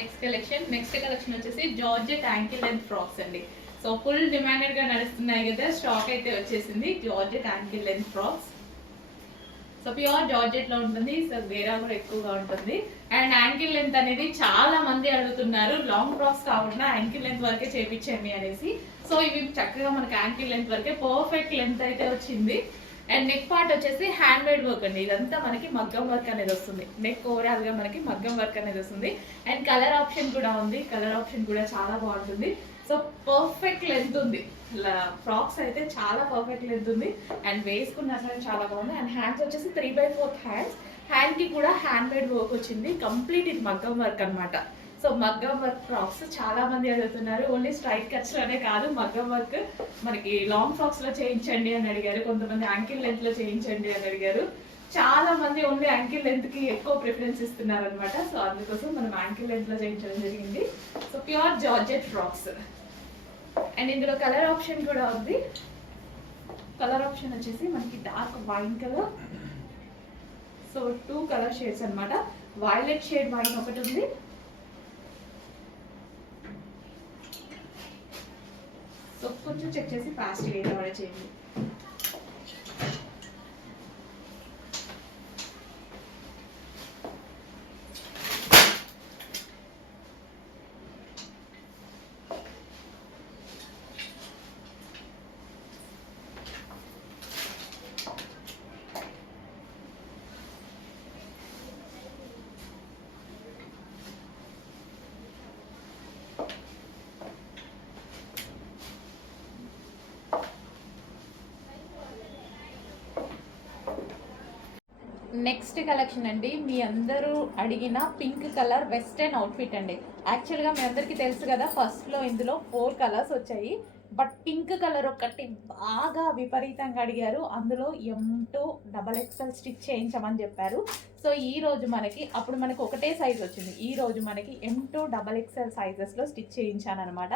Next collection వచ్చేసి georgette ankle length frocks అండి. So full demanded గా నడుస్తున్నాయి కదా, స్టాక్ అయితే వచ్చేసింది georgette ankle length frocks. So pure georgette లో ఉంటుంది, సో వేరా కూడా ఎక్కువగా ఉంటుంది. అండ్ యాంకిల్ లెంత్ అనేది చాలా మంది అడుగుతున్నారు, లాంగ్ ఫ్రాక్స్ కాకుండా యాంకిల్ లెంత్ వరకే చేపించండి అనేసి. సో ఇవి చక్కగా మనకి యాంకిల్ లెంత్ వరకే పర్ఫెక్ట్ లెంత్ అయితే వచ్చింది. అండ్ నెక్ పార్ట్ వచ్చేసి హ్యాండ్ మేడ్ వర్క్ అండి, ఇదంతా మనకి మగ్గం వర్క్ అనేది వస్తుంది. నెక్ ఓవరాల్ గా మనకి మగ్గం వర్క్ అనేది వస్తుంది. అండ్ కలర్ ఆప్షన్ కూడా ఉంది, కలర్ ఆప్షన్ కూడా చాలా బాగుంటుంది. సో పర్ఫెక్ట్ లెంత్ ఉంది, ఫ్రాక్స్ అయితే చాలా పర్ఫెక్ట్ లెంత్ ఉంది. అండ్ వేసుకున్న చాలా బాగుంది. అండ్ హ్యాండ్స్ వచ్చేసి 3/4 హ్యాండ్స్. హ్యాండ్ కి కూడా హ్యాండ్ మేడ్ వర్క్ వచ్చింది, కంప్లీట్ ఇది మగ్గం వర్క్ అనమాట. సో మగ్గం వర్క్ ఫ్రాక్స్ చాలా మంది అడుగుతున్నారు. ఓన్లీ స్ట్రైట్ కట్స్ లోనే కాదు, మగ్గం వర్క్ మనకి లాంగ్ ఫ్రాక్స్ లో చేయించండి అని అడిగారు, కొంతమంది యాంకిల్ లెంత్ లో చేయించండి అని అడిగారు. చాలా మంది ఓన్లీ యాంకిల్ లెంత్ కి ఎక్కువ ప్రిఫరెన్స్ ఇస్తున్నారు అనమాట. సో అందుకోసం మనం యాంకిల్ లెంత్ లో చేయించడం జరిగింది. So pure georgette frocks. And ఇందులో కలర్ ఆప్షన్ కూడా ఉంది. కలర్ ఆప్షన్ వచ్చేసి మనకి dark wine colour, so 2 colour shades అనమాట. వైలెట్ షేడ్ వైన్ ఒకటి ఉంది, సో కొంచెం చెక్ చేసి ఫాస్ట్ ఏదో ఆర్డర్ చేయండి. నెక్స్ట్ కలెక్షన్ అండి, మీ అందరూ అడిగిన పింక్ కలర్ వెస్టర్న్ అవుట్ఫిట్ అండి. యాక్చువల్గా మీ అందరికీ తెలుసు కదా, ఫస్ట్లో ఇందులో 4 కలర్స్ వచ్చాయి, బట్ పింక్ కలర్ ఒకటి బాగా విపరీతంగా అడిగారు. అందులో M2 XXL స్టిచ్ చేయించమని చెప్పారు. సో ఈ రోజు మనకి, అప్పుడు మనకి ఒకటే సైజ్ వచ్చింది, ఈ రోజు మనకి M2 XXL సైజెస్లో స్టిచ్ చేయించాను అనమాట.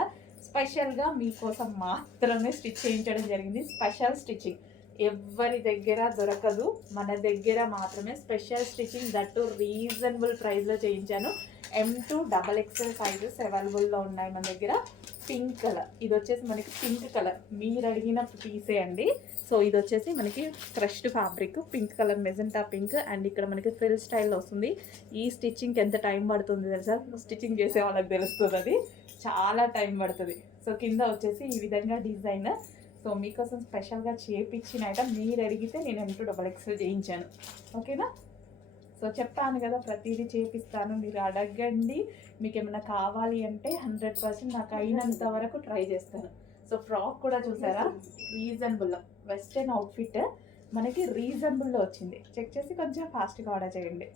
స్పెషల్గా మీకోసం మాత్రమే స్టిచ్ చేయించడం జరిగింది. స్పెషల్ స్టిచ్చింగ్ ఎవరి దగ్గర దొరకదు, మన దగ్గర మాత్రమే స్పెషల్ స్టిచ్చింగ్, దట్టు రీజనబుల్ ప్రైస్లో చేయించాను. M2 XXL సైజెస్ అవైలబుల్లో ఉన్నాయి మన దగ్గర. పింక్ కలర్, ఇది వచ్చేసి మనకి పింక్ కలర్ మీరు అడిగిన పీసే అండి. సో ఇది వచ్చేసి మనకి crushed fabric, pink colour magenta pink. And ఇక్కడ మనకి ఫ్రిల్ స్టైల్లో వస్తుంది. ఈ స్టిచ్చింగ్కి ఎంత టైం పడుతుంది తెలుసా, స్టిచ్చింగ్ చేసే వాళ్ళకి తెలుస్తుంది, అది చాలా టైం పడుతుంది. సో కింద వచ్చేసి ఈ విధంగా డిజైన్. సో మీకోసం స్పెషల్గా చేయించిన ఐటమ్, మీరు అడిగితే నేను M2 XXL చేయించాను, ఓకేనా. సో చెప్పాను కదా, ప్రతిదీ చేపిస్తాను, మీరు అడగండి. మీకు ఏమైనా కావాలి అంటే 100% నాకు అయినంత వరకు ట్రై చేస్తాను. సో ఫ్రాక్ కూడా చూసారా, రీజనబుల్ వెస్టర్న్ అవుట్ఫిట్ మనకి రీజనబుల్లో వచ్చింది. చెక్ చేసి కొంచెం ఫాస్ట్గా ఆర్డర్ చేయండి.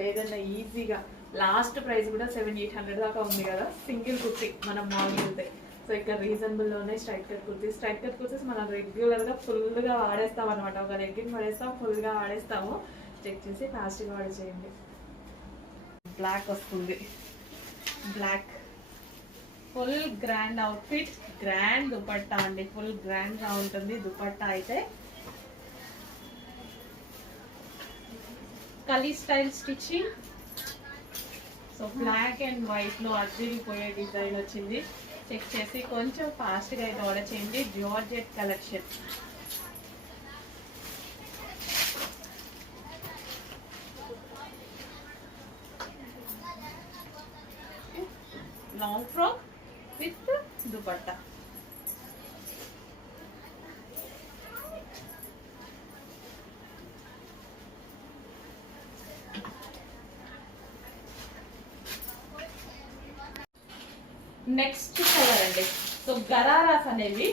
లేదన్నా ఈజీగా లాస్ట్ ప్రైస్ కూడా 700-800 దాకా ఉంది కదా, సింగిల్ కుర్తీ మనం మామూలు వెళ్తే. సో ఇక్కడ రీజనబుల్లోనే స్ట్రైట్ కట్ కుర్తీస్ మనం రెగ్యులర్గా ఫుల్గా వాడేస్తాం అనమాట. ఒక లెగ్గిన్ పడేస్తాం, ఫుల్గా వాడేస్తాము. చెక్ చేసి ఫాస్ట్గా ఆర్డర్ చేయండి. బ్లాక్ వస్తుంది, black full grand outfit, grand dupatta అండి, ఫుల్ గ్రాండ్గా ఉంటుంది దుపట్టా అయితే. Kali style stitching. So black and వైట్లో అదిరిపోయే డిజైన్ వచ్చింది. చెక్ చేసి కొంచెం ఫాస్ట్గా అయితే ఆర్డర్ చేయండి. Georgette collection. Long frock with dupatta. Next colour అండి, సో గరారాస్ అనేవి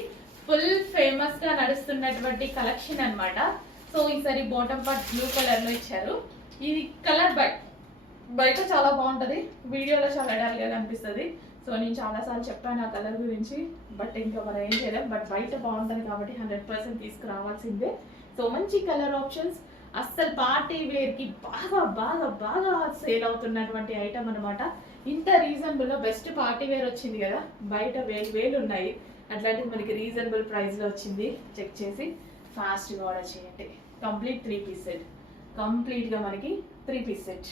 ఫుల్ ఫేమస్ గా నడుస్తున్నటువంటి కలెక్షన్ అనమాట. సో ఈసారి బాటమ్ పార్ట్ బ్లూ కలర్ లో ఇచ్చారు. ఈ కలర్ బయట చాలా బాగుంటది, వీడియోలో చాలా డల్ గా కనిపిస్తుంది. సో నేను చాలాసార్లు చెప్పాను ఆ కలర్ గురించి, బట్ ఇంకా మనం ఏం చేయలేం. బట్ బయట బాగుంటుంది కాబట్టి 100% తీసుకురావాల్సిందే. సో మంచి కలర్ ఆప్షన్స్, అస్సలు పార్టీ వేర్కి బాగా బాగా బాగా సేల్ అవుతున్నటువంటి ఐటమ్ అనమాట. ఇంత రీజనబుల్లో బెస్ట్ పార్టీ వేర్ వచ్చింది కదా, బయట వేలు ఉన్నాయి, అట్లాంటిది మనకి రీజనబుల్ ప్రైస్లో వచ్చింది. చెక్ చేసి ఫాస్ట్గా ఆర్డర్ చేయండి. కంప్లీట్ 3 పీస్ సెట్, కంప్లీట్గా మనకి 3 పీస్ సెట్.